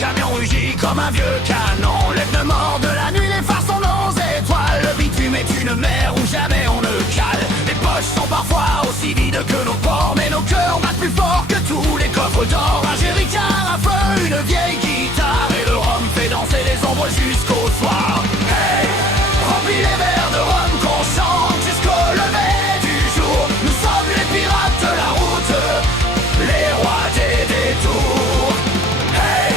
camion rugit comme un vieux canon. L'aigle mort de la nuit, les phares sont nos étoiles. Le bitume est une mer où jamais on ne cale. Les poches sont parfois aussi vides que nos ports, mais nos cœurs battent plus fort que tous les coffres d'or. Un jerrycan à feu, une vieille guitare, et le rhum fait danser les ombres jusqu'au soir. Hey, remplis les verres de rhum qu'on chante jusqu'au lever du jour. Nous sommes les pirates de la route, les rois des détours. Hey,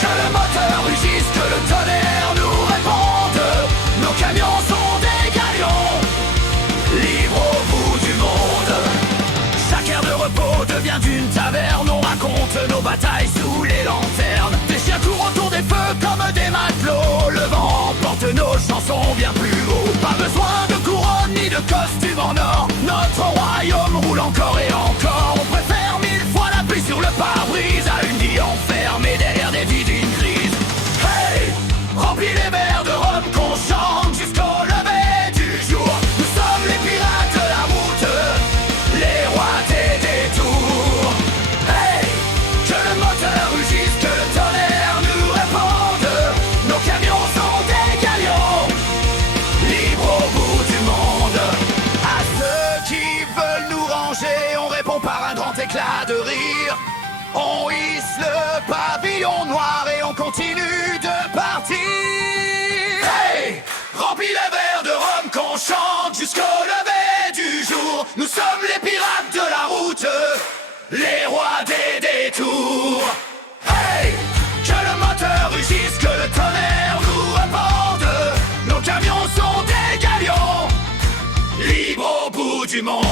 que le moteur rugisse, que le tonnerre nous réponde. Nos camions sont des galions, libres au bout du monde. Chaque aire de repos devient une taverne. On raconte nos batailles sous les lanternes. Des chiens courent autour des feux comme des matelots. Le vent emporte nos chansons bien plus haut. Pas besoin de couronne ni de costume en or. Notre royaume roule encore et encore. On préfère 1000 fois la pluie sur le pare-brise à une vie enfermée derrière des vides grises. Hey, remplis les verres de rhum qu'on chante jusqu'au lever du jour. Nous sommes les pirates de la route, les rois des détours. Hey, que le moteur rugisse, que le tonnerre nous réponde. Nos camions sont des galions, libres au bout du monde. À ceux qui veulent nous ranger, on répond par un grand éclat de rire. On hisse le pavillon noir et on continue de partir. Hey, remplis les verres de rhum qu'on chante jusqu'au lever du jour. Nous sommes les pirates de la route, les rois des détours. Hey, que le moteur rugisse, que le tonnerre nous réponde. Nos camions sont des galions, libres au bout du monde.